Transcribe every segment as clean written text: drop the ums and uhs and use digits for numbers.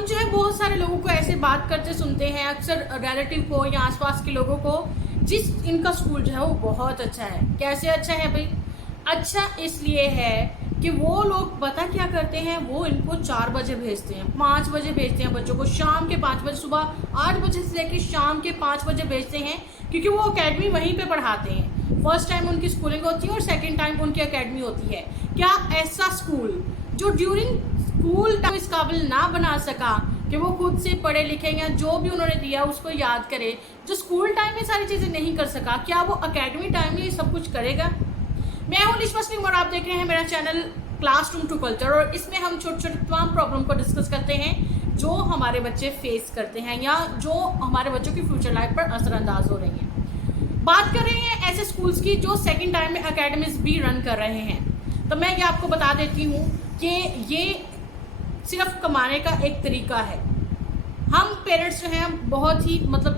हम जो है बहुत सारे लोगों को ऐसे बात करते सुनते हैं, अक्सर रिलेटिव को या आसपास के लोगों को, जिस इनका स्कूल जो है वो बहुत अच्छा है। कैसे अच्छा है भाई? अच्छा इसलिए है कि वो लोग पता क्या करते हैं, वो इनको 4 बजे भेजते हैं, 5 बजे भेजते हैं बच्चों को, शाम के 5 बजे, सुबह 8 बजे से लेकर शाम के 5 बजे भेजते हैं, क्योंकि वो अकेडमी वहीं पे पढ़ाते हैं। फर्स्ट टाइम उनकी स्कूलिंग होती है और सेकेंड टाइम उनकी अकेडमी होती है। क्या ऐसा स्कूल जो ड्यूरिंग स्कूल टाइम इस काबिल ना बना सका कि वो खुद से पढ़े लिखे या जो भी उन्होंने दिया उसको याद करे, जो स्कूल टाइम में सारी चीज़ें नहीं कर सका, क्या वो अकेडमी टाइम में ये सब कुछ करेगा? मैं हूं लिशा मसलिम और आप देख रहे हैं मेरा चैनल क्लासरूम टू कल्चर, और इसमें हम छोटे छोटे तमाम प्रॉब्लम को डिस्कस करते हैं जो हमारे बच्चे फेस करते हैं या जो हमारे बच्चों की फ्यूचर लाइफ पर असरअंदाज हो रही हैं। बात कर रहे हैं ऐसे स्कूल्स की जो सेकेंड टाइम में अकेडमीज भी रन कर रहे हैं। तो मैं ये आपको बता देती हूँ कि ये सिर्फ कमाने का एक तरीका है। हम पेरेंट्स जो हैं बहुत ही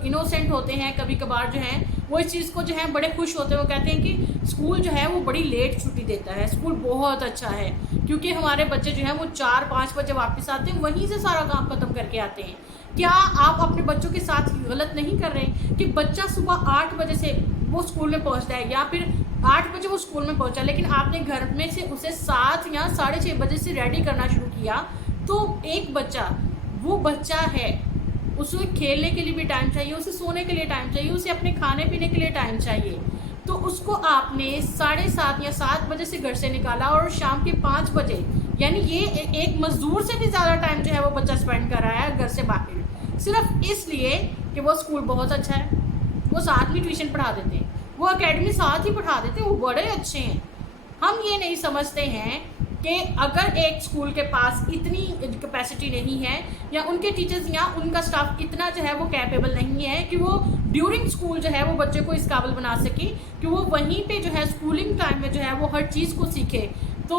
इनोसेंट होते हैं, कभी कभार जो हैं वो इस चीज़ को जो है बड़े खुश होते हैं। वो कहते हैं कि स्कूल जो है वो बड़ी लेट छुट्टी देता है, स्कूल बहुत अच्छा है, क्योंकि हमारे बच्चे जो हैं वो 4-5 बजे वापस आते हैं, वहीं से सारा काम खत्म करके आते हैं। क्या आप अपने बच्चों के साथ गलत नहीं कर रहे कि बच्चा सुबह 8 बजे से वो स्कूल में पहुँचता है या फिर 8 बजे वो स्कूल में पहुँचा, लेकिन आपने घर में से उसे 7 या 6:30 बजे से रेडी करना शुरू किया? तो एक बच्चा, वो बच्चा है, उसे खेलने के लिए भी टाइम चाहिए, उसे सोने के लिए टाइम चाहिए, उसे अपने खाने पीने के लिए टाइम चाहिए। तो उसको आपने 7:30 या 7 बजे से घर से निकाला और शाम के 5 बजे, यानी ये एक मजदूर से भी ज़्यादा टाइम जो है वो बच्चा स्पेंड कर रहा है घर से बाहर, सिर्फ इसलिए कि वो स्कूल बहुत अच्छा है, वो साथ में ट्यूशन पढ़ा देते हैं, वो अकेडमी साथ ही पढ़ा देते हैं, वो बड़े अच्छे हैं। हम ये नहीं समझते हैं कि अगर एक स्कूल के पास इतनी कैपेसिटी नहीं है या उनके टीचर्स या उनका स्टाफ इतना जो है वो कैपेबल नहीं है कि वो ड्यूरिंग स्कूल जो है वो बच्चे को इस काबिल बना सके कि वो वहीं पे जो है स्कूलिंग टाइम में जो है वो हर चीज़ को सीखे, तो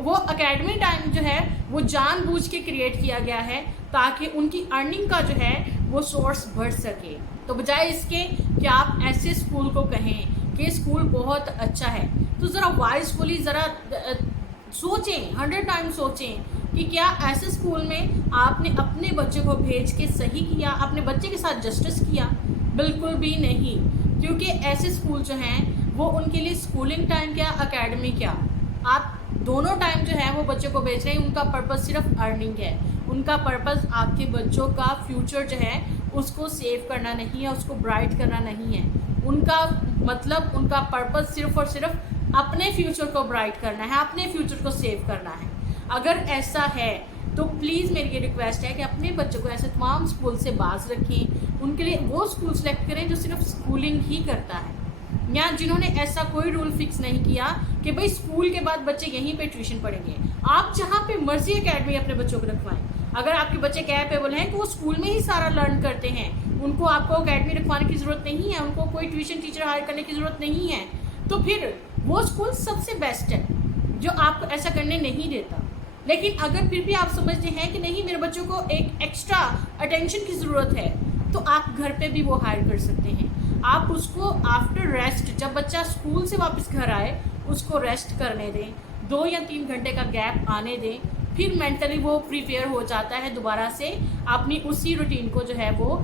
वो एकेडमी टाइम जो है वो जानबूझ के क्रिएट किया गया है ताकि उनकी अर्निंग का जो है वो सोर्स बढ़ सके। तो बजाय इसके कि आप ऐसे स्कूल को कहें कि स्कूल बहुत अच्छा है, तो ज़रा वाइजफुली ज़रा सोचें, 100 टाइम सोचें कि क्या ऐसे स्कूल में आपने अपने बच्चे को भेज के सही किया, अपने बच्चे के साथ जस्टिस किया? बिल्कुल भी नहीं, क्योंकि ऐसे स्कूल जो हैं वो उनके लिए स्कूलिंग टाइम क्या, एकेडमी क्या, आप दोनों टाइम जो है वो बच्चे को भेज रहे हैं। उनका पर्पज़ सिर्फ अर्निंग है, उनका पर्पज़ आपके बच्चों का फ्यूचर जो है उसको सेव करना नहीं है, उसको ब्राइट करना नहीं है। उनका पर्पज़ सिर्फ और सिर्फ अपने फ्यूचर को ब्राइट करना है, अपने फ्यूचर को सेव करना है। अगर ऐसा है तो प्लीज़ मेरी ये रिक्वेस्ट है कि अपने बच्चों को ऐसे तमाम स्कूल से बाज रखें, उनके लिए वो स्कूल सेलेक्ट करें जो सिर्फ स्कूलिंग ही करता है, या जिन्होंने ऐसा कोई रूल फिक्स नहीं किया कि भाई स्कूल के बाद बच्चे यहीं पे ट्यूशन पढ़ेंगे। आप जहाँ पे मर्जी एकेडमी अपने बच्चों को रखवाएं, अगर आपके बच्चे कैपेबल हैं तो वो स्कूल में ही सारा लर्न करते हैं, उनको आपको अकेडमी रखवाने की ज़रूरत नहीं है, उनको कोई ट्यूशन टीचर हायर करने की ज़रूरत नहीं है, तो फिर वो स्कूल सबसे बेस्ट है जो आपको ऐसा करने नहीं देता। लेकिन अगर फिर भी आप समझते हैं कि नहीं, मेरे बच्चों को एक एक्स्ट्रा अटेंशन की ज़रूरत है, तो आप घर पे भी वो हायर कर सकते हैं। आप उसको आफ्टर रेस्ट, जब बच्चा स्कूल से वापस घर आए, उसको रेस्ट करने दें, 2 या 3 घंटे का गैप आने दें, फिर मेंटली वो प्रिपेयर हो जाता है दोबारा से अपनी उसी रूटीन को जो है वो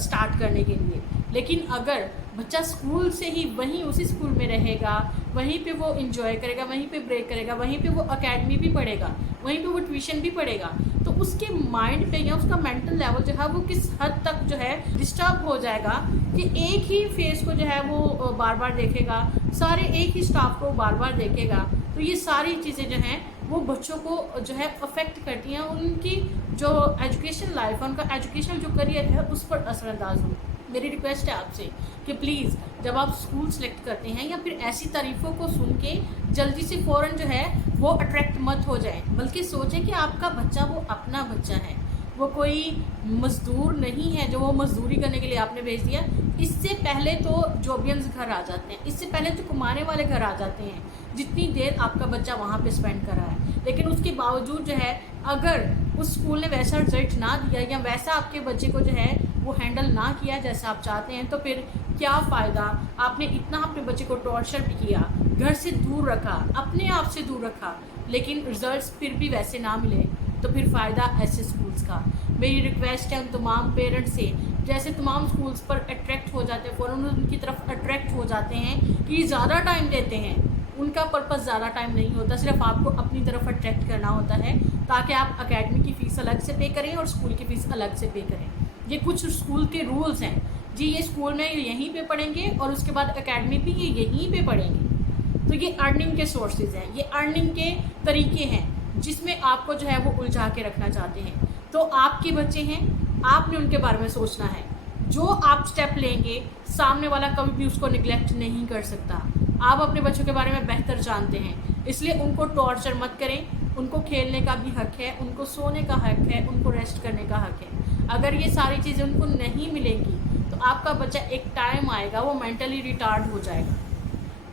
स्टार्ट करने के लिए। लेकिन अगर बच्चा स्कूल से ही वहीं उसी स्कूल में रहेगा, वहीं पे वो एंजॉय करेगा, वहीं पे ब्रेक करेगा, वहीं पे वो एकेडमी भी पढ़ेगा, वहीं पे वो ट्यूशन भी पढ़ेगा, तो उसके माइंड पे या उसका मेंटल लेवल जो है वो किस हद तक जो है डिस्टर्ब हो जाएगा कि एक ही फेस को जो है वो बार बार देखेगा, सारे एक ही स्टाफ को बार बार देखेगा। तो ये सारी चीज़ें जो हैं वो बच्चों को जो है अफेक्ट करती हैं, उनकी जो एजुकेशन लाइफ है, उनका एजुकेशनल जो करियर है उस पर असरअंदाज हो। मेरी रिक्वेस्ट है आपसे कि प्लीज़ जब आप स्कूल सेलेक्ट करते हैं या फिर ऐसी तारीफ़ों को सुन के जल्दी से फ़ौरन जो है वो अट्रैक्ट मत हो जाए, बल्कि सोचें कि आपका बच्चा वो अपना बच्चा है, वो कोई मज़दूर नहीं है जो वो मज़दूरी करने के लिए आपने भेज दिया। इससे पहले तो जॉबियंस घर आ जाते हैं, इससे पहले तो कमाने वाले घर आ जाते हैं, जितनी देर आपका बच्चा वहाँ पे स्पेंड कर रहा है। लेकिन उसके बावजूद जो है अगर उस स्कूल ने वैसा रिजल्ट ना दिया या वैसा आपके बच्चे को जो है वो हैंडल ना किया जैसा आप चाहते हैं, तो फिर क्या फ़ायदा? आपने इतना अपने बच्चे को टॉर्चर भी किया, घर से दूर रखा, अपने आप से दूर रखा, लेकिन रिजल्ट्स फिर भी वैसे ना मिले, तो फिर फ़ायदा ऐसे स्कूल्स का। मेरी रिक्वेस्ट है उन तमाम पेरेंट्स से, जैसे तमाम स्कूल्स पर अट्रैक्ट हो जाते हैं, फ़ौरन उनकी तरफ अट्रैक्ट हो जाते हैं कि ज़्यादा टाइम देते हैं। उनका पर्पस ज़्यादा टाइम नहीं होता, सिर्फ आपको अपनी तरफ अट्रैक्ट करना होता है ताकि आप अकेडमी की फ़ीस अलग से पे करें और स्कूल की फ़ीस अलग से पे करें। ये कुछ स्कूल के रूल्स हैं जी, ये स्कूल में यहीं पे पढ़ेंगे और उसके बाद अकेडमी भी ये यहीं पे पढ़ेंगे। तो ये अर्निंग के सोर्सेज हैं, ये अर्निंग के तरीके हैं जिसमें आपको जो है वो उलझा के रखना चाहते हैं। तो आपके बच्चे हैं, आपने उनके बारे में सोचना है। जो आप स्टेप लेंगे सामने वाला कभी भी उसको निगलेक्ट नहीं कर सकता। आप अपने बच्चों के बारे में बेहतर जानते हैं, इसलिए उनको टॉर्चर मत करें। उनको खेलने का भी हक है, उनको सोने का हक है, उनको रेस्ट करने का हक है। अगर ये सारी चीज़ें उनको नहीं मिलेंगी तो आपका बच्चा एक टाइम आएगा वो मेंटली रिटार्ड हो जाएगा,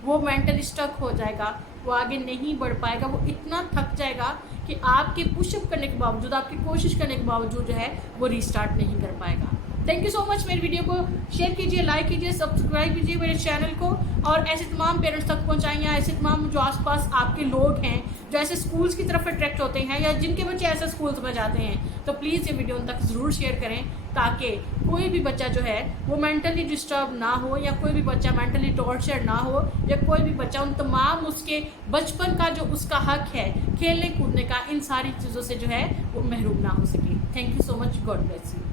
वो मेंटली स्टक हो जाएगा, वो आगे नहीं बढ़ पाएगा, वो इतना थक जाएगा कि आपके पुशअप करने के बावजूद, आपकी कोशिश करने के बावजूद जो है वो रीस्टार्ट नहीं कर पाएगा। Thank you so much. मेरी वीडियो को शेयर कीजिए, लाइक कीजिए, सब्सक्राइब कीजिए मेरे चैनल को, और ऐसे तमाम पेरेंट्स तक पहुंचाइए, ऐसे तमाम जो आसपास आपके लोग हैं जो ऐसे स्कूल्स की तरफ अट्रैक्ट होते हैं या जिनके बच्चे ऐसे स्कूल्स में जाते हैं, तो प्लीज़ ये वीडियो उन तक ज़रूर शेयर करें ताकि कोई भी बच्चा जो है वो मेंटली डिस्टर्ब ना हो, या कोई भी बच्चा मेंटली टॉर्चर ना हो, या कोई भी बच्चा उन तमाम उसके बचपन का जो उसका हक है खेलने कूदने का, इन सारी चीज़ों से जो है वो महरूम ना हो सके। Thank you so much. God bless you.